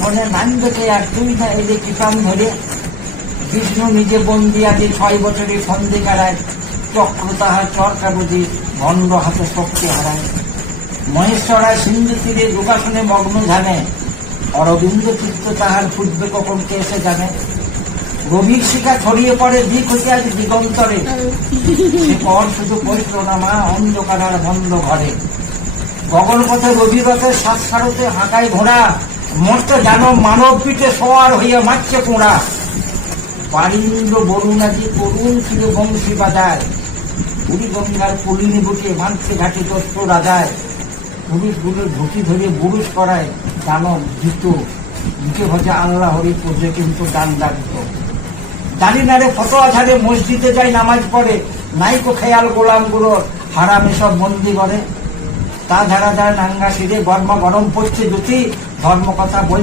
ব্রাহ্মণের নাম দেখে আর তুই না এলে কৃপান ধরে। বিষ্ণু নিজে বন্দি আজ 6 বছরের সন্ধে কারায়, চক্র তাহার চরকা বুঝি ভণ্ড হাতে শক্তি হারায়। মহেশ্বরায় সিন্ধু তীরে যোগাসনে মগ্ন ধ্যানে, অরবিন্দ চিত্ত তাহার ফুটবে কখন কে এসে জানে। গভীর শিখা ছড়িয়ে পড়ে দিক হতে আজ দিগন্তরে, সে পর শুধু পৈত্র নামা অন্ধকার আর বন্ধ ঘরে। গগন পথে রবিরথে শ্বাসসারতে হাঁকায় ঘোড়া, মর্ত জানব মানব পিঠে সওয়ার হইয়া মারছে কোঁড়া। পারিন্দ্র বরুণাজি করুণ ছিল বংশী বাজায়, পুরী গঙ্গার পুলিনি বুকে মানছে ঘাটে দস্ত রাজায়। পুরুষগুলোর ধুতি ধরে বুরুষ করায় দানব জিত, বুকে ভজা আল্লাহ হরি পুজো কিন্তু ডান ডাকত। জানি না রে ফতোয়া ঝাড়ে মসজিদে যায় নামাজ পড়ে, নাইকো খেয়াল গোলাম গুলোর হারাম এসব বন্দি করে। তা ধারা যায় নাঙ্গা শিরে গরমা গরম পড়ছে দুটি, ধর্ম কথা বলছে